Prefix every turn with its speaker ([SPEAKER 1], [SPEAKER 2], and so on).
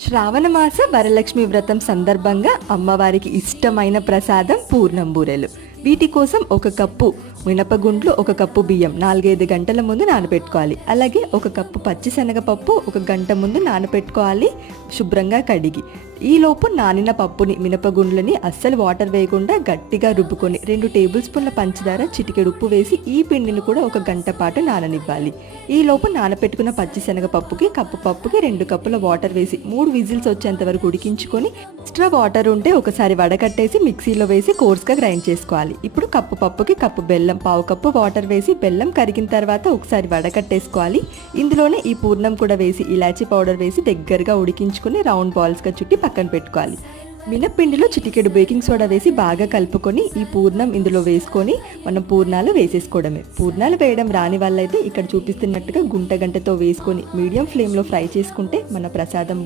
[SPEAKER 1] శ్రావణమాస వరలక్ష్మి వ్రతం సందర్భంగా అమ్మవారికి ఇష్టమైన ప్రసాదం పూర్ణంబూరెలు వీటి కోసం ఒక కప్పు మినపగుండ్లు ఒక కప్పు బియ్యం నాలుగైదు గంటల ముందు నానబెట్టుకోవాలి. అలాగే ఒక కప్పు పచ్చిశనగపప్పు ఒక గంట ముందు నానబెట్టుకోవాలి. శుభ్రంగా కడిగి ఈలోపు నానిన పప్పుని మినపగుండ్లని అస్సలు వాటర్ వేయకుండా గట్టిగా రుబ్బుకొని రెండు టేబుల్ స్పూన్ల పంచదార చిటికెడు ఉప్పు వేసి ఈ పిండిని కూడా ఒక గంట పాటు నాననివ్వాలి. ఈలోపు నానపెట్టుకున్న పచ్చిశనగపప్పుకి కప్పు పప్పుకి రెండు కప్పుల వాటర్ వేసి మూడు విజిల్స్ వచ్చేంత వరకు ఉడికించుకొని ఎక్స్ట్రా వాటర్ ఉంటే ఒకసారి వడకట్టేసి మిక్సీలో వేసి కోర్స్గా గ్రైండ్ చేసుకోవాలి. ఇప్పుడు కప్పు పప్పుకి కప్పు బెల్లం పావు కప్పు వాటర్ వేసి బెల్లం కరిగిన తర్వాత ఒకసారి వడకట్టేసుకోవాలి. ఇందులోనే ఈ పూర్ణం కూడా వేసి ఇలాచీ పౌడర్ వేసి దగ్గరగా ఉడికించుకొని రౌండ్ బాల్స్గా చుట్టి పక్కన పెట్టుకోవాలి. మినప్పిండిలో చిటికెడు బేకింగ్ సోడా వేసి బాగా కలుపుకొని ఈ పూర్ణం ఇందులో వేసుకొని మనం పూర్ణాలు వేసేసుకోవడమే. పూర్ణాలు వేయడం రాని వాళ్ళైతే ఇక్కడ చూపిస్తున్నట్టుగా గుంట గంటతో వేసుకొని మీడియం ఫ్లేమ్లో ఫ్రై చేసుకుంటే మన ప్రసాదం